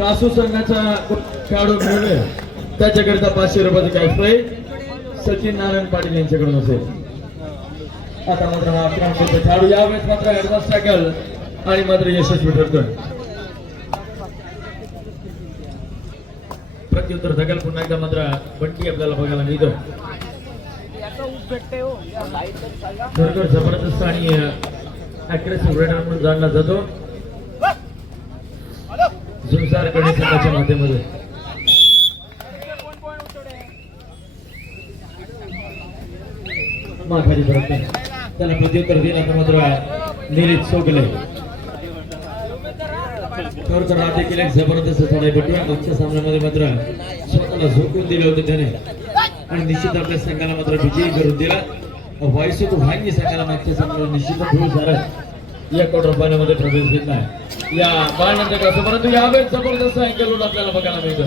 कासू संघाचा खेळाडू मिळेल त्याच्याकरिता 500 रुपयाचे कॅश प्राइज सचिन नारायण पाटील यांच्याकडून असेल. आता मात्र हा क्रमांकाचा खेळाडू यावेळेस मात्र ऍडव्हान्स टॅकल आणि मात्र यशस्वी ठरतोय. प्रत्युत्तर धकल पुन्हा एकदा मात्र बंटी आपल्याला बघायला मिळतोय. खरोखर जबरदस्त आणि अग्रेसिव्ह रेडर म्हणून जाणला जातो झुंजार गणेश संघाच्या माध्यमातून. माघारी परत त्याला प्रत्युत्तर देईल आता मात्र निरीत सोगले. खरोखर हा देखील एक जबरदस्त चढाईपटू आहे. मागच्या सामन्यामध्ये मात्र स्वतःला झोकून दिले होते त्याने आणि निश्चित आपल्या संघाला मात्र विजयी करून दिला. वायसू भांगी संघाला मागच्या सामन्याला निश्चित धूळ झाला या क्वार्टर फायनल मध्ये प्रवेश घेतला या बाळनंतर कसं. परंतु यावेळेस जबरदस्त अँगल रोड आपल्याला बघायला मिळतं.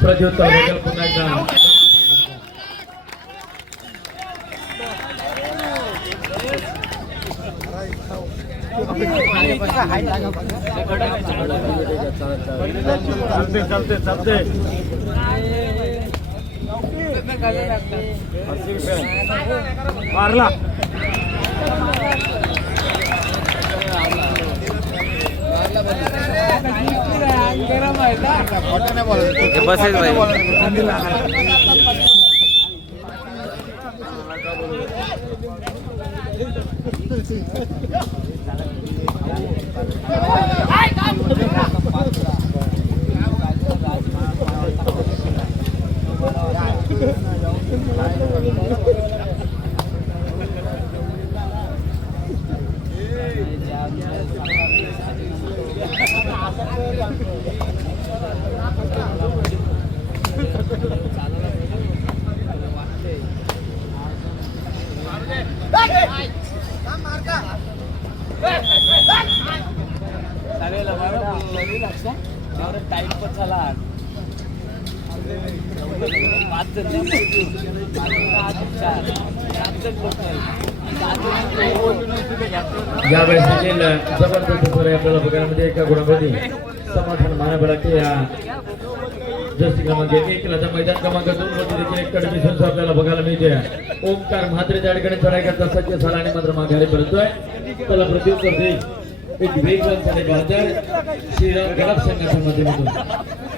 प्रत्युत्तर देखील पुन्हा एकदा चालते मारला. बसेस भाई टाइम पण झाला. यावेळेस देखील जबरदस्त स्वर आपल्याला बघायला मध्ये एका गुणामध्ये समाधान मानावं लागते. या जर्सी क्रमांक 1 ला मैदान क्रमांक 2 मध्ये देखील एक कडवी संच आपल्याला बघायला मिळते. ओमकार म्हात्रे त्या ठिकाणी चढाई करता सज्ज झाला आणि मात्र माघारी परतोय. त्याला प्रत्युत्तर देईल एक वेगवान साडे बहादर श्रीराम गलाप संघाच्या माध्यमातून.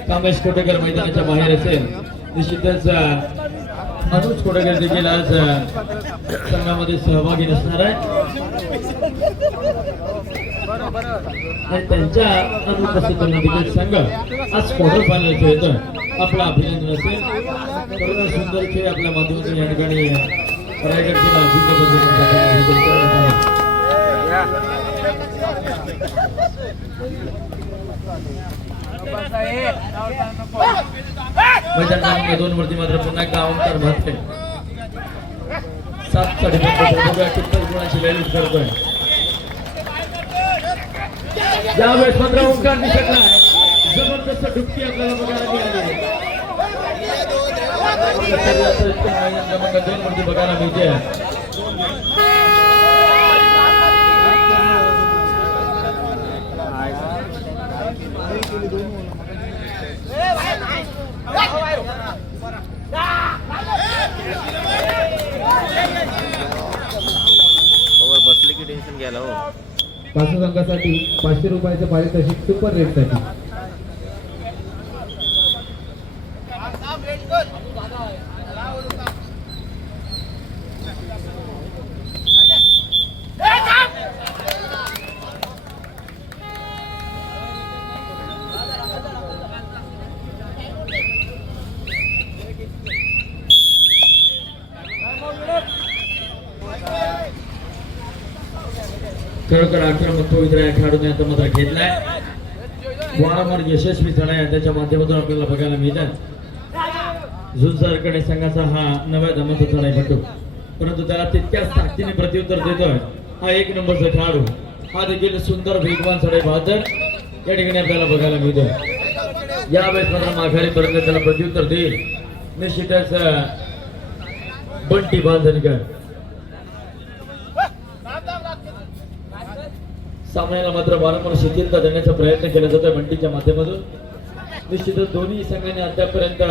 कामेश कोटेकर मैदानाच्या बाहेर असेल. निश्चितच अनुज कोटेकर देखील आज संघामध्ये सहभागी नसणार आहे आणि त्यांच्या अनुपस्थितीने देखील संघ आज क्वार्टर फायनल खेळतोय. आपलं अभिनंदन असेल. खरोखर सुंदर खेळ आपल्या माध्यमातून या ठिकाणी रायगड जिल्हा मैदान क्रमांक 2 वरती मात्र पुन्हा एकदा ओंकार म्हात्रे 7.5 किती गुणाची लढत करतोय. यावेळेस मात्र ओंकार निसटला. जबरदस्त डुबकी आपल्याला बघायला मिळाली. मैदान क्रमांक 2 वरती बघायला मिळते. बसले की टेन्शन घ्यायला हो. कासू संघासाठी 500 रुपयाचे पारितोषिक सुपर रेटसाठी. खरोखर आक्रमक पवित्र या खेळाडूने आता मात्र घेतलाय. वारंवार यशस्वी चढाई त्याच्या माध्यमातून आपल्याला बघायला मिळतात. झुंजारकडे संघाचा हा नव्या दमाचा चढाईपटू, परंतु त्याला तितक्याच ताकदीने प्रत्युत्तर देतोय हा 1 नंबरचा खेळाडू. हा देखील सुंदर वेगवान चढाई बहादर या ठिकाणी आपल्याला बघायला मिळतोय. यावेळेस मात्र माघारी परत त्याला प्रत्युत्तर देईल. निश्चितच बंटी बांधणकर. सामन्याला मात्र वारंवार शिथिलता देण्याचा प्रयत्न केला जातोय बंटीच्या माध्यमातून. निश्चितच दोन्ही संघांनी अद्यापर्यंत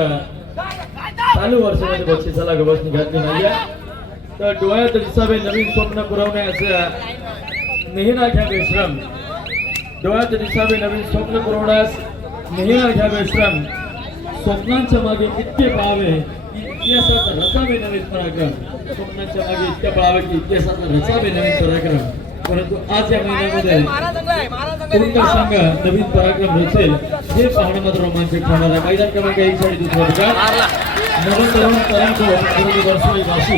चालू वर्षामध्ये बक्षिसाला गवसणी घातली नाहीये. तर डोळ्यात दिसावे नवीन स्वप्न पुरवण्यास नेहरा घ्यावे श्रम. डोळ्यात दिसावे नवीन स्वप्न पुरवण्यास नेहरा घ्यावे श्रम. स्वप्नांच्या मागे इतके पळावे की इतिहासात रचावे नवीन पराक्रम. स्वप्नांच्या मागे इतके पळावे की इतिहासात रचावे नवीन पराक्रम. परंतु आज या महिन्यामध्ये कोणता संघ नवीन पराक्रम रचेल हे पाहणं मात्र रोमांचक ठरणार आहे. मैदान क्रमांक 1 साठी दुसरा नवतरुण तरुण वर्षाची वाशी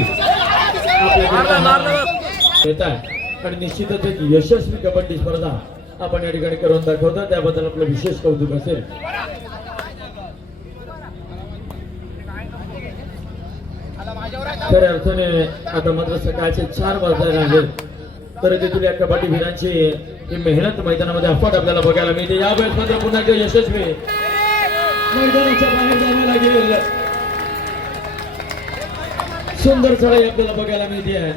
येत आहे. आणि निश्चितच एक यशस्वी कबड्डी स्पर्धा आपण या ठिकाणी करून दाखवता, त्याबद्दल आपलं विशेष कौतुक असेल. खऱ्या अर्थाने आता मात्र सकाळचे 4 वाजले आहेत. तर देखील या कबड्डी वीरांची ही मेहनत मैदानामध्ये अफाट आपल्याला बघायला मिळते. यावेळेस मात्र पुन्हा एकदा यशस्वी मैदानाच्या बाहेर जावं लागेल. सुंदर चढाई आपल्याला बघायला मिळते आहे.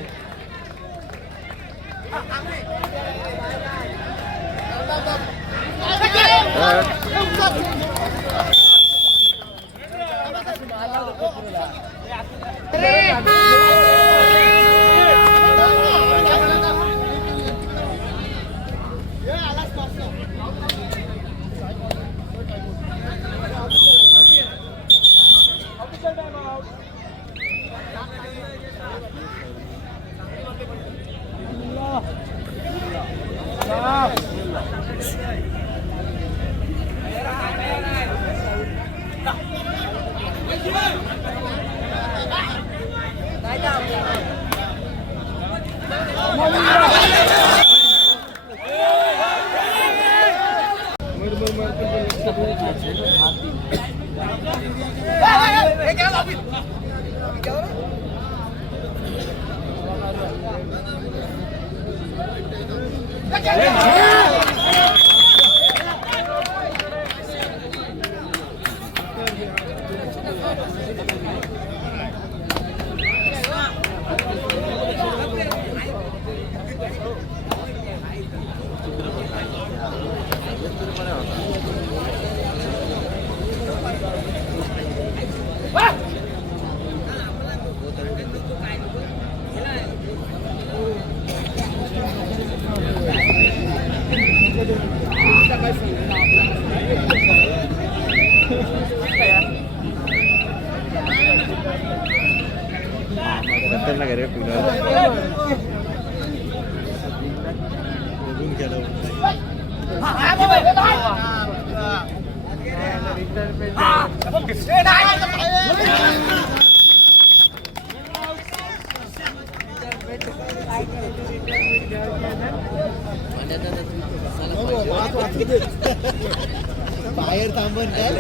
बाहेर थांबून काय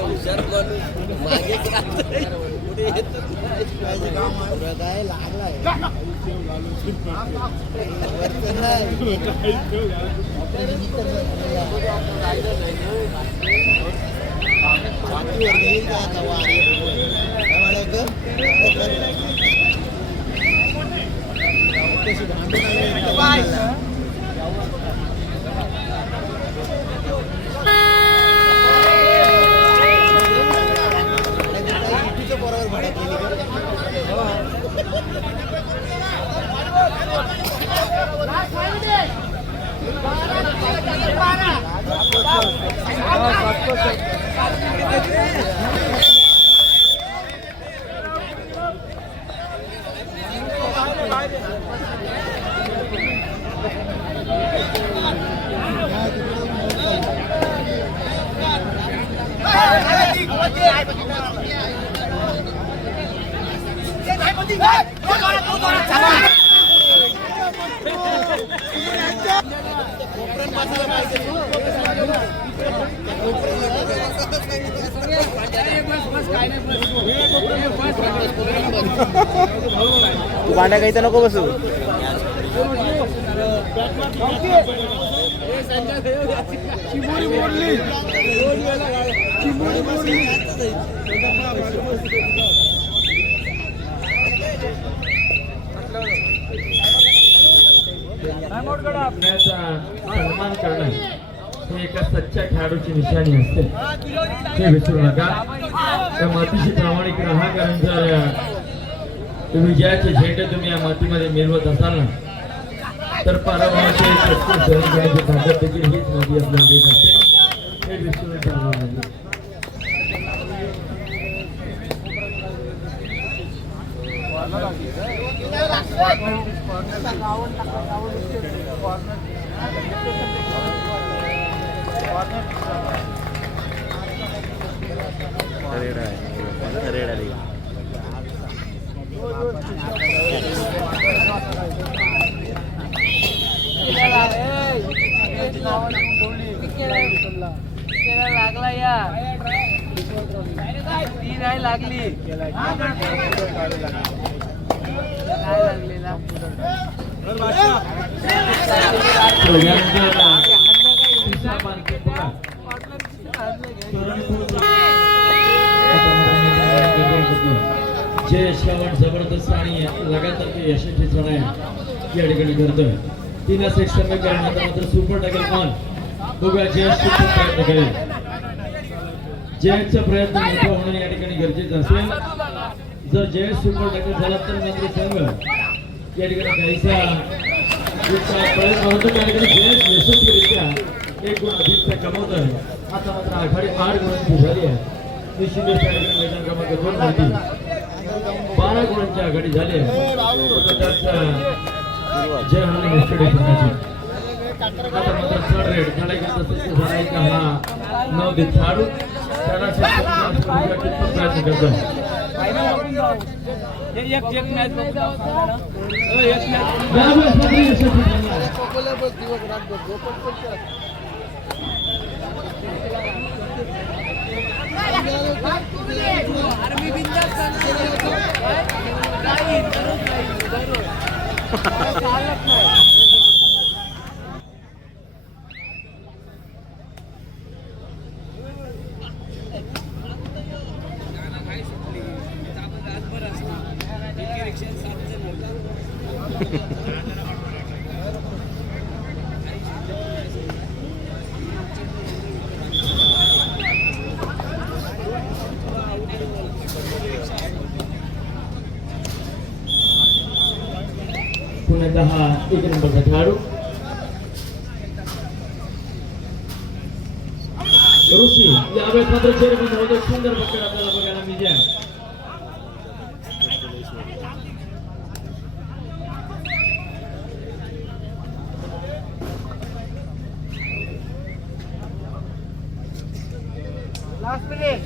लागलाय तू भांड्या काही तर नको बसू. आपल्याचा सन्मान करणं हे एका सच्च्या खेळाडूची निशाणी असते, हे विसरू नका. त्या मातीशी प्रामाणिक राहा, कारण जर विजयाचे झेंडे तुम्ही या मातीमध्ये मिळवत असाल ना, तर पराभवाचे शक्ती सहन करण्याची ताकद देखील हीच माती आपल्याला देत असते, हे विसरू नका. लागला या ती नाही लागली जे श्रवण जबरदस्त आणि लगातार यशस्वी चढाई या ठिकाणी करतोय. 3-1 समीकरण आता मात्र सुपर टाकेल पण बघूया जयेश किती प्रयत्न करेल. जयेशचा प्रयत्न मोठा होणं या ठिकाणी गरजेचं असेल. जर जयेश सुपर टाकेल झाला तर मात्र संघ या ठिकाणी काहीसा प्रयत्न होतो. त्या ठिकाणी जयेश यशस्वीरित्या 1 गुण अधिकचा कमवत आहे. आता मात्र आघाडी 8 गुणांची झाली आहे. निश्चितच त्या ठिकाणी मैदान क्रमांक 2 मध्ये 12 गुणांची आघाडी झाली आहे. जय हानी निश्चित आता मात्र थर्ड रेड लढाई करत असेल झाला का हा नवदीप खेळाडू त्याला प्रयत्न करतो. पुण्याचा हा 1 नंबरचा खेळाडू ऋषी यावेळेस मात्र चेअरमन होते. सुंदर पकड आपल्याला बघायला मिळते. Last minute